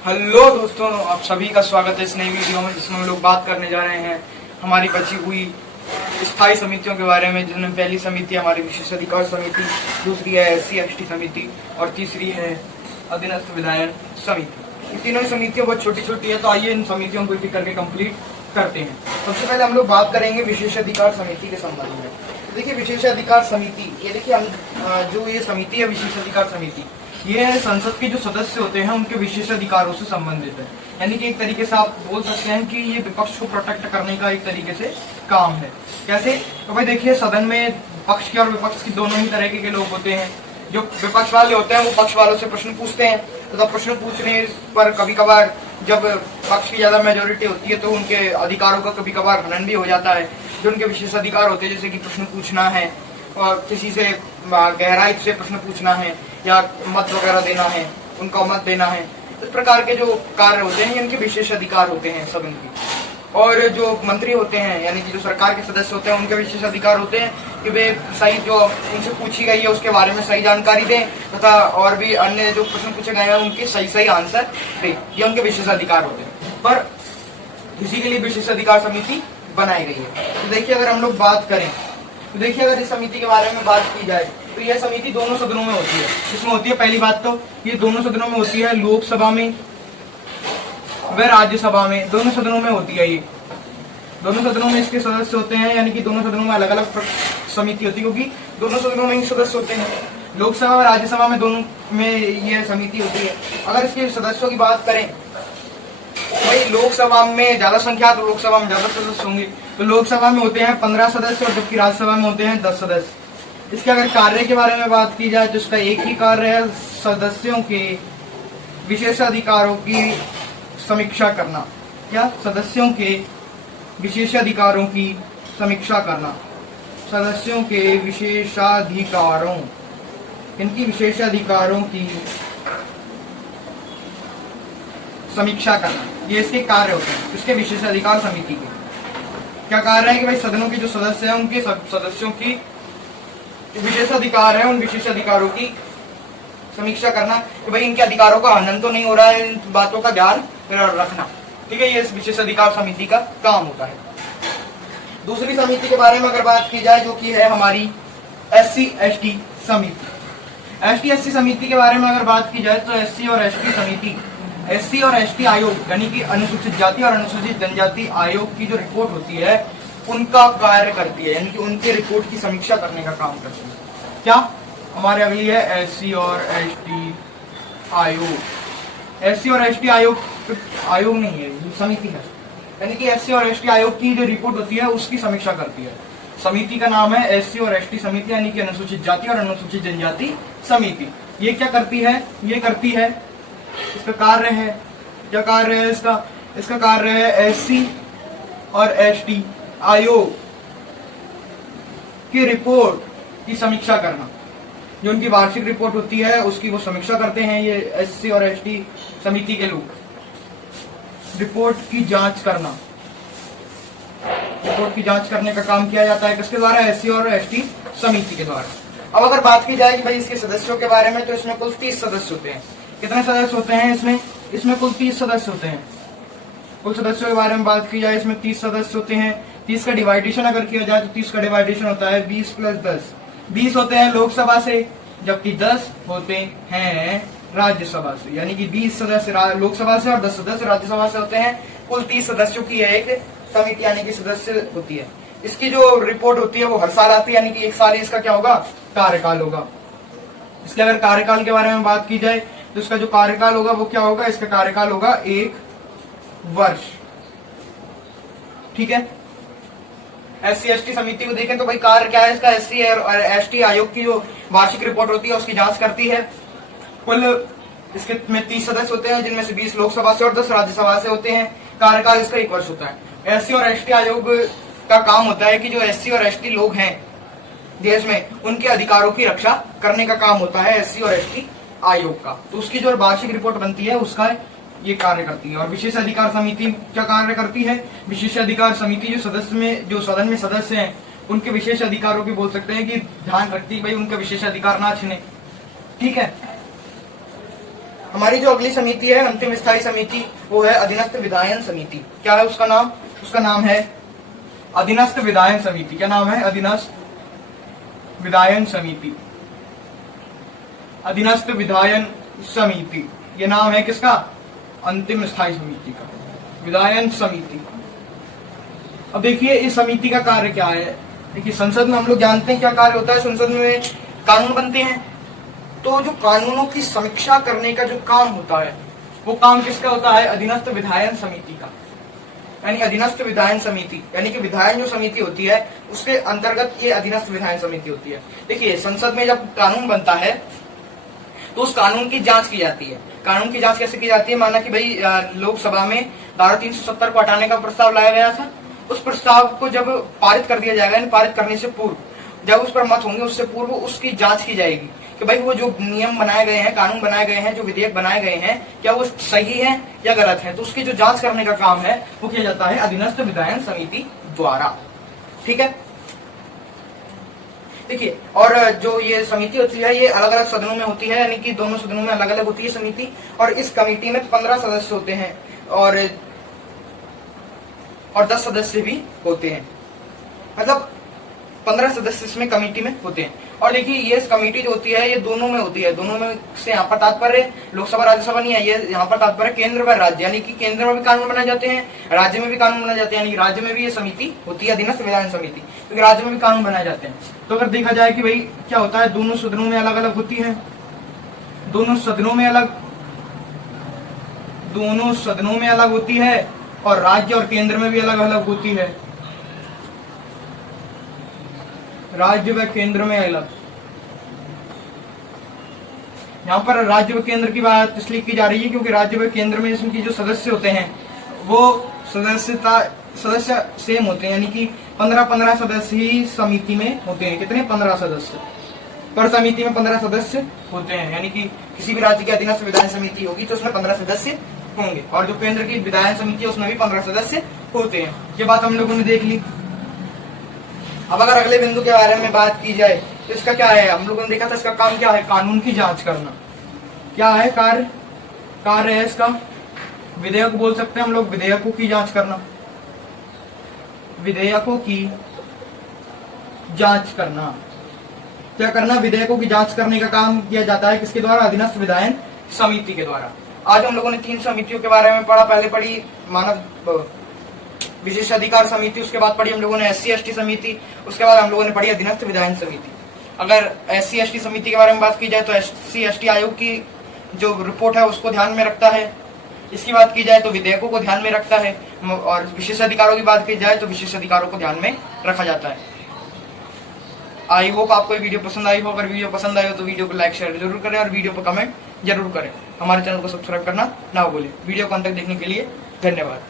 Hello दोस्तों, आप सभी का स्वागत है इस नई वीडियो में, जिसमें हम लोग बात करने जा रहे हैं हमारी बची हुई स्थायी समितियों के बारे में। जिनमें पहली समिति हमारी विशेषाधिकार समिति, दूसरी है SC/ST समिति और तीसरी है अधीनस्थ विधायन समिति। ये तीनों समितियां बहुत छोटी छोटी है, तो आइए इन समितियों को एक करके कंप्लीट करते हैं। सबसे पहले हम लोग बात करेंगे विशेषाधिकार समिति के संबंध में। तो देखिए, विशेषाधिकार समिति, ये देखिए हम जो ये समिति है विशेषाधिकार समिति, ये संसद के जो सदस्य होते हैं उनके विशेष अधिकारों से संबंधित है। यानी कि एक तरीके से आप बोल सकते हैं कि ये विपक्ष को प्रोटेक्ट करने का एक तरीके से काम है। कैसे? तो भाई देखिए, सदन में पक्ष के और विपक्ष की दोनों ही तरीके के लोग होते हैं। जो विपक्ष वाले होते हैं वो पक्ष वालों से प्रश्न पूछते हैं, तथा प्रश्न पूछने पर कभी कभार जब पक्ष की ज्यादा मेजोरिटी होती है तो उनके अधिकारों का कभी कभार हनन भी हो जाता है। जो उनके विशेष अधिकार होते हैं, जैसे कि प्रश्न पूछना है और किसी से गहराई से प्रश्न पूछना है या मत वगैरह देना है, उनका मत देना है, इस प्रकार के जो कार्य होते हैं इनके विशेष अधिकार होते हैं सदन की। और जो मंत्री होते हैं, यानी कि जो सरकार के सदस्य होते हैं, उनके विशेष अधिकार होते हैं कि वे सही जो उनसे पूछी गई है उसके बारे में सही जानकारी दें, तथा और भी अन्य जो प्रश्न पूछे गए हैं उनके सही सही आंसर दें। ये उनके विशेष अधिकार होते हैं। पर इसी के लिए विशेष अधिकार समिति बनाई गई है। तो देखिए, अगर हम लोग बात करें तो देखिए, अगर इस समिति के बारे में बात की जाए तो यह समिति दोनों सदनों में होती है। इसमें होती है, पहली बात तो ये दोनों सदनों में होती है, लोकसभा में व राज्यसभा में, दोनों सदनों में होती है। ये दोनों सदनों में इसके सदस्य होते हैं, यानी कि दोनों सदनों में अलग अलग समिति होती है, क्योंकि दोनों सदनों में ही सदस्य होते हैं। लोकसभा और राज्यसभा में दोनों में ये समिति होती है। अगर इसके सदस्यों की बात करें, भाई लोकसभा में ज्यादा संख्या, तो लोकसभा में ज्यादा सदस्य होंगे। तो लोकसभा में होते हैं 15 सदस्य और जबकि राज्यसभा में होते हैं 10 सदस्य। इसके अगर कार्य के बारे में बात की जाए तो इसका एक ही कार्य है, सदस्यों के विशेष अधिकारों की समीक्षा करना। क्या? सदस्यों के विशेषाधिकारों की समीक्षा करना। सदस्यों के विशेषाधिकारों, इनकी विशेषाधिकारों की समीक्षा करना, ये इसके कार्य होते हैं। इसके विशेषाधिकार समिति के क्या कार्य है कि भाई सदनों के जो सदस्य हैं उनके सदस्यों की विशेष अधिकार है, उन विशेष अधिकारों की समीक्षा करना कि भाई इनके अधिकारों का हनन तो नहीं हो रहा है, इन बातों का ध्यान रखना। ठीक है, ये इस विशेष अधिकार समिति का काम होता है। दूसरी समिति के बारे में अगर बात की जाए, जो कि है हमारी SC/ST समिति। SC/ST समिति के बारे में अगर बात की जाए तो SC और ST समिति, SC और ST आयोग यानी कि अनुसूचित जाति और अनुसूचित जनजाति आयोग की जो रिपोर्ट होती है उनका कार्य करती है, यानी कि उनके रिपोर्ट की समीक्षा करने का काम करती है। क्या? हमारे अगली है SC और ST आयोग। SC और ST आयोग नहीं है, समिति है, यानी कि SC और ST आयोग की जो रिपोर्ट होती है उसकी समीक्षा करती है। समिति का नाम है SC और ST समिति, यानी कि अनुसूचित जाति और अनुसूचित जनजाति समिति। ये क्या करती है? ये करती है, इसका कार्य है, क्या कार्य है इसका? इसका कार्य है SC और ST आयोग की रिपोर्ट की समीक्षा करना। जो उनकी वार्षिक रिपोर्ट होती है उसकी वो समीक्षा करते हैं ये SC और ST समिति के लोग। रिपोर्ट की जांच करना, रिपोर्ट की जांच करने का काम किया जाता है किसके द्वारा? SC और ST समिति के द्वारा। अब अगर बात की जाए कि भाई इसके सदस्यों के बारे में, तो इसमें कुल 30 सदस्य होते हैं। कितने सदस्य होते हैं इसमें कुल 30 सदस्य होते हैं। कुल सदस्यों के बारे में बात की जाए, इसमें 30 सदस्य होते हैं। 30 का डिवाइडेशन अगर किया जाए तो 30 का डिवाइडेशन होता है 20 + 10। 20 होते हैं लोकसभा से, जबकि 10 होते हैं राज्यसभा से, यानी कि 20 सदस्य लोकसभा से और 10 सदस्य राज्यसभा से होते हैं। कुल 30 सदस्यों की एक समिति यानी कि सदस्य होती है। इसकी जो रिपोर्ट होती है वो हर साल आती है, यानी कि एक साल इसका क्या होगा? कार्यकाल होगा। इसके अगर कार्यकाल के बारे में बात की जाए तो इसका जो कार्यकाल होगा वो क्या होगा? इसका कार्यकाल होगा 1 वर्ष। ठीक है। SC/ST समिति को देखें तो भाई कार्य क्या है इसका? SC और ST आयोग की जो वार्षिक रिपोर्ट होती है उसकी जांच करती है। कुल इसके में 30 सदस्य होते हैं, जिनमें से 20 लोकसभा से और 10 राज्यसभा से होते हैं। कार्यकाल इसका 1 वर्ष होता है। SC और ST आयोग का काम होता है कि जो SC और ST लोग हैं देश में, उनके अधिकारों की रक्षा करने का काम होता है SC और ST आयोग का। तो उसकी जो वार्षिक रिपोर्ट बनती है उसका ये कार्य करती है। और विशेष अधिकार समिति क्या कार्य करती है? विशेष अधिकार समिति जो सदन में सदस्य हैं उनके विशेष अधिकारों की बोल सकते हैं कि ध्यान रखती है भाई उनके विशेष अधिकार ना छिने। ठीक है। हमारी जो अगली समिति है, अंतिम स्थायी समिति, वो है अधीनस्थ विधायन समिति। क्या है उसका नाम? उसका नाम है अधीनस्थ विधायन समिति। क्या नाम है? अधीनस्थ विधायन समिति। अधीनस्थ विधायन समिति, ये नाम है किसका? अंतिम स्थायी समिति का, विधायन समिति। अब देखिए इस समिति का कार्य क्या है। देखिए संसद में हम लोग जानते हैं क्या कार्य होता है। संसद में कानून बनते हैं, तो जो कानूनों की समीक्षा करने का जो काम होता है, वो काम किसका होता है? अधीनस्थ विधायन समिति का। यानी अधीनस्थ विधायन समिति, यानी कि विधायन जो समिति होती है उसके अंतर्गत ये अधीनस्थ विधायन समिति होती है। देखिए संसद में जब कानून बनता है तो उस कानून की जांच की जाती है। कानून की जांच कैसे की जाती है? माना कि भाई लोकसभा में धारा 370 को हटाने का प्रस्ताव लाया गया था। उस प्रस्ताव को जब पारित कर दिया जाएगा, पारित करने से पूर्व जब उस पर मत होंगे, उससे पूर्व उसकी जांच की जाएगी कि भाई वो जो नियम बनाए गए हैं, कानून बनाए गए हैं, जो विधेयक बनाए गए हैं, क्या वो सही है या गलत है। तो उसकी जो जांच करने का काम है वो किया जाता है अधीनस्थ विधायन समिति द्वारा। ठीक है, देखिए और जो ये समिति होती है ये अलग अलग सदनों में होती है, यानी कि दोनों सदनों में अलग अलग होती है समिति। और इस कमेटी में 15 सदस्य होते हैं और 10 सदस्य भी होते हैं, मतलब 15 सदस्य इसमें कमेटी में होते हैं। और देखिए ये कमेटी जो होती है ये दोनों में होती है। दोनों में से यहाँ पर तात्पर्य लोकसभा राज्यसभा नहीं है, ये यहाँ पर तात्पर्य केंद्र व राज्य, यानी कि केंद्र में भी कानून बनाए जाते हैं, राज्य में भी कानून बनाए जाते हैं। यानी राज्य में भी ये समिति होती है अधीनस्थ विधायन समिति, क्योंकि राज्य में भी कानून बनाए जाते हैं। तो अगर देखा जाए कि भाई क्या होता है, दोनों सदनों में अलग अलग होती है, दोनों सदनों में अलग होती है, और राज्य और केंद्र में भी अलग अलग होती है, राज्य व केंद्र में अलग। यहाँ पर राज्य व केंद्र की बात इसलिए की जा रही है क्योंकि राज्य व केंद्र में इसमें जो सदस्य होते हैं वो सदस्य सेम होते हैं, यानी कि 15-15 सदस्य ही समिति में होते हैं। कितने? 15 सदस्य पर समिति में 15 सदस्य होते हैं, यानी कि किसी भी राज्य की अधीनस्थ विधायन समिति होगी तो उसमें 15 सदस्य होंगे, और जो केंद्र की विधायन समिति है उसमें भी 15 सदस्य होते हैं। ये बात हम लोगों ने देख ली। अब अगर अगले बिंदु के बारे में बात की जाए तो इसका क्या है? हम लोगों ने देखा था इसका काम क्या है? कानून की जांच करना। क्या है कार्य है इसका? विधेयक बोल सकते हैं हम लोग, विधेयकों की जांच करना, विधेयकों की जांच करना। क्या करना? विधेयकों की जांच करने का काम किया जाता है किसके द्वारा? अधीनस्थ विधायन समिति के द्वारा। आज हम लोगों ने 3 समितियों के बारे में पढ़ा। पहले पढ़ी मानव विशेष अधिकार समिति, उसके बाद पढ़ी हम लोगों ने SC/ST समिति, उसके बाद हम लोगों ने पढ़ी अधीनस्थ विधायन समिति। अगर SC/ST समिति के बारे में बात की जाए तो SC/ST आयोग की जो रिपोर्ट है उसको ध्यान में रखता है। इसकी बात की जाए तो विधेयकों को ध्यान में रखता है, और विशेष अधिकारों की बात की जाए तो विशेष अधिकारों को ध्यान में रखा जाता है। आई होप आपको ये वीडियो पसंद आई हो। अगर वीडियो पसंद आई हो तो वीडियो को लाइक शेयर जरूर करें और वीडियो पर कमेंट जरूर करें। हमारे चैनल को सब्सक्राइब करना ना भूलें। वीडियो को अंत तक देखने के लिए धन्यवाद।